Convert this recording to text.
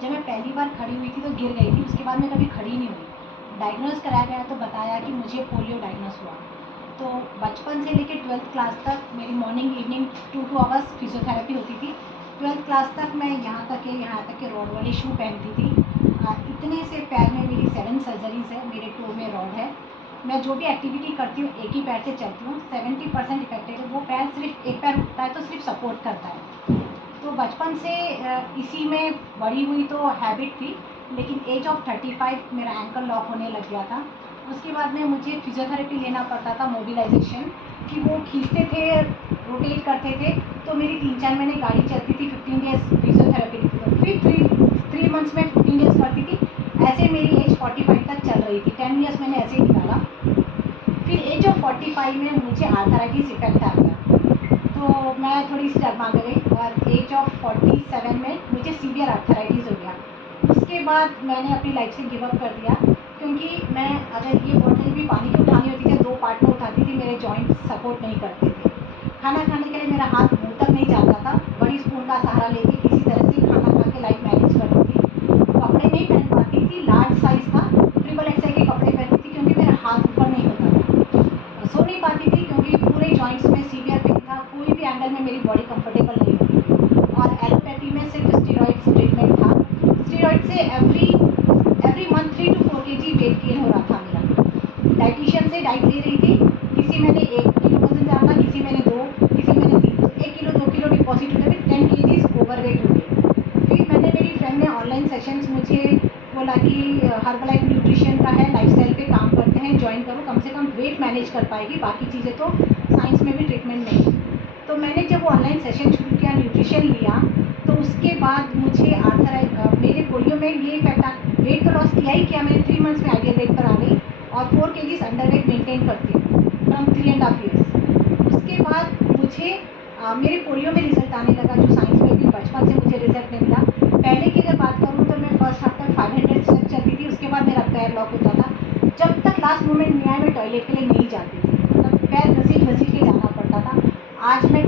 जब मैं पहली बार खड़ी हुई थी तो गिर गई थी, उसके बाद मैं कभी खड़ी नहीं हुई। डायग्नोज कराया गया तो बताया कि मुझे पोलियो डायग्नोज हुआ। तो बचपन से लेकर 12th क्लास तक मेरी मॉर्निंग इवनिंग 2 आवर्स फिजियोथेरेपी होती थी। 12th क्लास तक मैं यहाँ तक के रॉड वाले शू पहनती थी। इतने से पैर में मेरी 7 सर्जरीज है, मेरे टो में रॉड है। मैं जो भी एक्टिविटी करती हूँ एक ही पैर से चलती हूँ। 70% इफेक्टेड है। वो पैर सिर्फ एक पैर उठता है तो सिर्फ सपोर्ट करता है। तो बचपन से इसी में बड़ी हुई तो हैबिट थी, लेकिन एज ऑफ 35 मेरा एंकल लॉक होने लग गया था। उसके बाद में मुझे फिजियोथेरेपी लेना पड़ता था, मोबिलाइजेशन, कि वो खींचते थे, रोटेट करते थे। तो मेरी 3-4 महीने गाड़ी चलती थी, 15 डेज फिजियोथेरेपी थी, फिर 3 मंथ्स में 15 डेज करती थी। ऐसे मेरी एज 45 तक चल रही थी। 10 ईयर्स मैंने ऐसे ही निकाला। फिर एज ऑफ 45 में मुझे आर्थराइटिस इफेक्ट आ गया, तो मैं थोड़ी सी डगमा गई और एज ऑफ 47 में मुझे सीवियर आर्थराइटिस हो गया। उसके बाद मैंने अपनी लाइफ से गिव अप कर दिया, क्योंकि मैं अगर ये बोतल भी पानी की उठानी होती थी 2 पार्ट में उठाती थी, मेरे जॉइंट्स सपोर्ट नहीं करते थे। खाना खाने के लिए मेरा हाथ मुंह तक नहीं जाता था, बड़ी स्पून का सहारा लेके किसी तरह से खाना खा के लाइफ मैनेज करती थी। कपड़े नहीं पहन पाती थी, लार्ज साइज़ था, XXL के कपड़े पहनती थी क्योंकि मेरा हाथ ऊपर नहीं होता था। सो नहीं पाती थी क्योंकि पूरे जॉइंट्स में सीवियर पेन था, कोई भी एंगल में मेरी बॉडी कंफर्टेबल नहीं होती थी। और एलोपैथी में सिर्फ स्टेरॉइड्स ट्रीटमेंट था। स्टेरॉइड से every month 3 to 4 kg weight gain हो रहा था मेरा। डाइटिशियन से डाइट ले रही थी, किसी महीने 1 किलो वजन जाना, किसी महीने 2, किसी महीने 3, तो 1 किलो 2 किलो डिपॉजिट हुए, 10 kg ओवरवेट हो गई। फिर मैंने, मेरी फ्रेंड ने ऑनलाइन सेशंस मुझे बोला कि हर्बलाइफ न्यूट्रिशन का है, लाइफस्टाइल पे काम करते हैं, ज्वाइन करो, कम से कम वेट मैनेज कर पाएगी, बाकी चीज़ें तो साइंस में भी ट्रीटमेंट नहीं। तो मैंने जब ऑनलाइन सेशन शुरू किया, न्यूट्रिशन लिया, तो उसके बाद मुझे मेरे पोलियो में ये इफेक्ट, वेट तो लॉस किया ही किया, मैंने 3 मंथ्स में आइडियल वेट पर आ गई और 4 kg अंडर वेट मेनटेन करती हूँ फ्रॉम 3.5 ईयर्स। उसके बाद मुझे मेरे पोलियो में रिजल्ट आने लगा, जो साइंस में भी बचपन से मुझे रिजल्ट नहीं मिला। पहले की अगर बात करूँ तो मैं फर्स्ट हाफ तक 500 स्टेप चलती थी, उसके बाद मेरा पैर लॉक होता था। जब तक लास्ट मोमेंट नहीं आया मैं टॉयलेट के लिए नहीं जाती थी, मतलब पैर घसीट घसीट के जाना पड़ता था। आज मैं